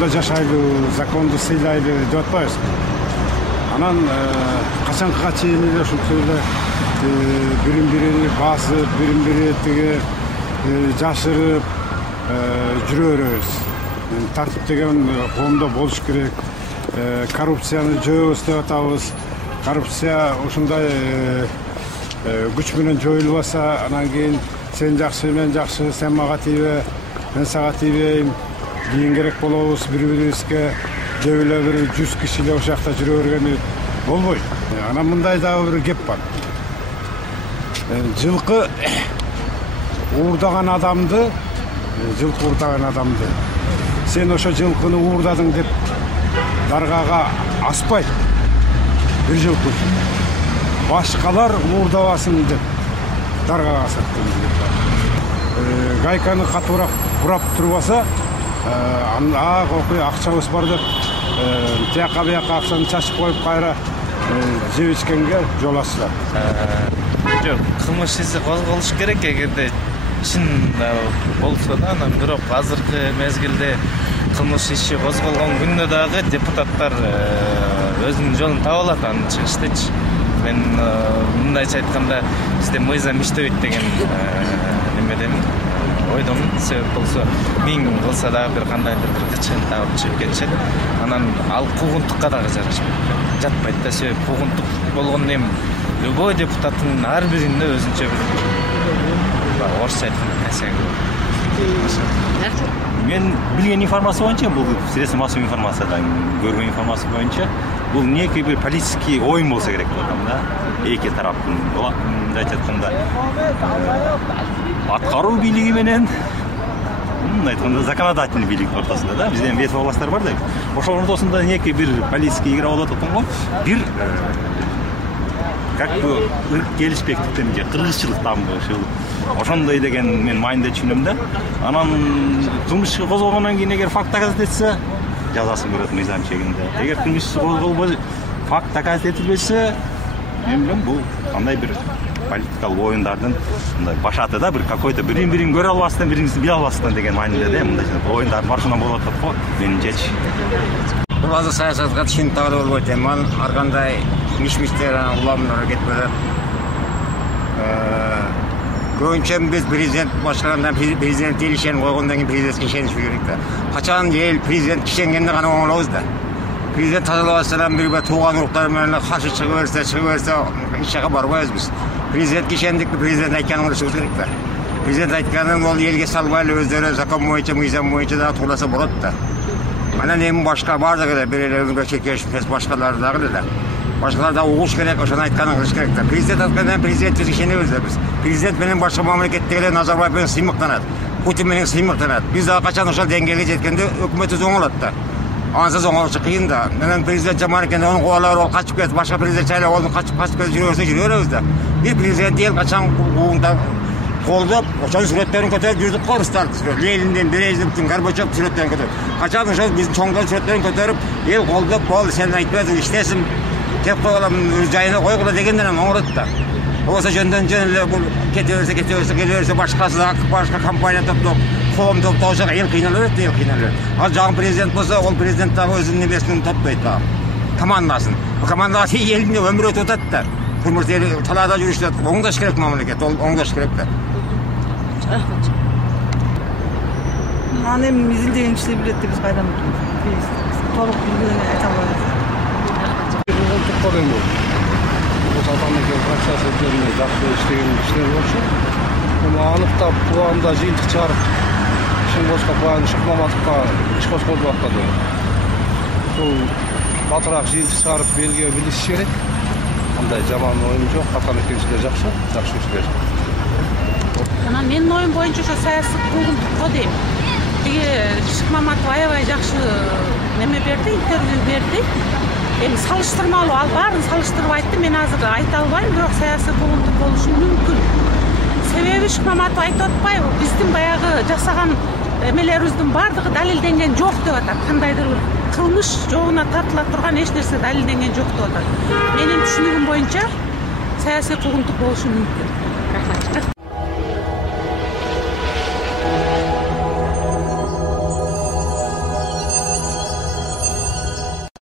законда жашайлы, законду сыйлайлы деп атпайбызбы. Анан качанкыга чейин эле ушунчой эле бирин-бирини басып, бирин-бири тиги жашырып жүрө беребиз. Тартип деген коомдо болуш керек. Коррупцияны жоебуз деп атабыз. Коррупция ушундай күч менен жоюлбаса, анан кийин сен жакшы, мен жакшы, сен мага тийбе, мен сага тийбейм, кийин керек болобуз бири-бирибизге деп эле бир 100 киши эле ошол жакта жүрө бергени болбойт. Анан мындай дагы бир кеп бар. Жылкы уурдаган адамды, сен ошо жылкыны уурдадың деп даргага аспайт. Бир жылкы башкалар уурдабасын деп даргага асат. Гайканы катуураак бурап турбаса, акчабыз бар деп тияка бияка акчаны чачып коюп кайра жеп ичкенге жол ачылат. Жок, кылмыш иши козголуш керек эгерде чын болсо да, анан бирок азыркы мезгилде кылмыш иши козголгон күндө дагы депутаттар өзүнүн жолун таба алат анын чыгыштычы. Мен мындайча айтканда бизде мыйзам иштебейт деген немедемин, ойдомун. Себеп болсо 1000 кылса дагы бир кандайдыр бир кычын табып чыгып кетишет. Анан ал куугунтукка дагы жарашпайт. Жатпайт да, себеп куугунтук болгондо эми любой депутаттын ар биринде өзүнчө бир орусча айтканда тасеги. Мен билген информация боюнча, бул средства массовый информациядан көргөн информация боюнча, бул некий бир политический оюн болсо керек деп атам да. Эки тараптын, мындайча айтканда, аткаруу бийлиги менен айтканда законодательный бийлик ортосунда да, бизде ветви власттар бар да. Ошол ортосунда некий бир политический игра болуп атат го. Бир как бы келишпектиктен же кыргызчылыктанбы ушул ошондой деген мен майында түшүнөм да. Анан кылмыш козголгондон кийин эгер факт доказать этсе, жазасын көрөт мыйзам чегинде. Эгер кылмыш козголбой факт доказать этилбесе, мен билем бул кандай бир политикалык оюндардын мындай башаты да, бир какой-то бирин көрө албастан, биринин биле албастан деген маанилде да, мындай оюндардын маршрутунан болуп атат го, менимчечи. Бул азыр саясатка түшүнүп дагы болбойт. Мен ар кандай миш-миштер уламдар кетпеде. Көбүнчө биз президент башкаргандан президент кишени койгондон кийин президентке ишениш керек да. Качан эл президент кишенгенде гана оңолобуз да. Президент тазалабастан бир тууган уруктар менен каршы чыгып берсе, эч жака барбайбыз биз. Президент кишендикти президент айтканын кылышыбыз керек да. Президент айтканын ол элге салбай эле өздөрү закон боюнча, мыйзам боюнча дагы туураса болот да. Анан эми башка бардыгы да бир эле өңгө чекеш башкалар дагы да. Башкалар да угуш керек, ошону айтканын кылыш керек да. Президент айткандан президентке ишенебиз да биз. Президент менен башка мамлекеттегилер Назарбаев менен сыймыктанат, Путин менен сыймыктанат. Биз дагы качан ошол деңгээлге жеткенде өкмөтүбүз оңолот да. Ансыз оңолушу кыйын да. Менен президент жаман экен, анын кубалары ол качып кетип, башка президент шайлап алып качып кетип жүрө беребиз да. Бир президент эл качан куугунда колдоп, ошонун сүрөттөрүн көтөрүп жүрдүк го орустарды. Лениндин, Брежневдин, Горбачевдин сүрөттөрүн көтөрүп. Качан ошол биздин чоңдордун сүрөттөрүн көтөрүп, эл колдоп, болду сен айтпадың, иштесин, кеп койгула, жайына койгула дегенден оңолот да. Болсо жөндөн жөн эле бул кете берсе, башка компания топтоп, коом топтоп, ошого эл кыйналып берет. Ал жаңы президент болсо, ол президент дагы өзүнүн небесин топтойт дагы. Командасын. Командага элине өмүр өтүп атат да. Турмуш талаада жүрүштө оңдош керек мамлекет, ол оңдош керек да. Аны эми изилдеген кишилер билет деп биз кайдан биз толук билгенин айта албайбыз. Куугунтукка эми бул атамекен фракциясы жеринде жакшы иштеген кишилер болчу. Эми аныктап планда жыйынтык чыгарып, Шыңгоско план Шыкмаматовго иш козготуп аткан. Бул батыраак жыйынтык чыгарып элге билишиш керек. Кандай жаман оюн жок, атамекенчилер жакшы иштер. Анан менин оюм боюнча ошо саясий куугунтукко дейм. Тиги Шыкмаматов аябай жакшы неме берди, интервью берди. Эми салыштырмалуу, ал баарын салыштырып айтты. Мен азыр айта албайм, бирок саясий куугунтук болушу мүмкүн. Себеби Шыкмаматов айтып атпайбы, биздин баягы жасаган эмелерибиздин баардыгы далилденген жок деп атат. Кандайдыр бир кылмыш жогуна тартыла турган эч нерсе далилденген жок деп атат. Менин түшүнүгүм боюнча саясий куугунтук болушу мүмкүн.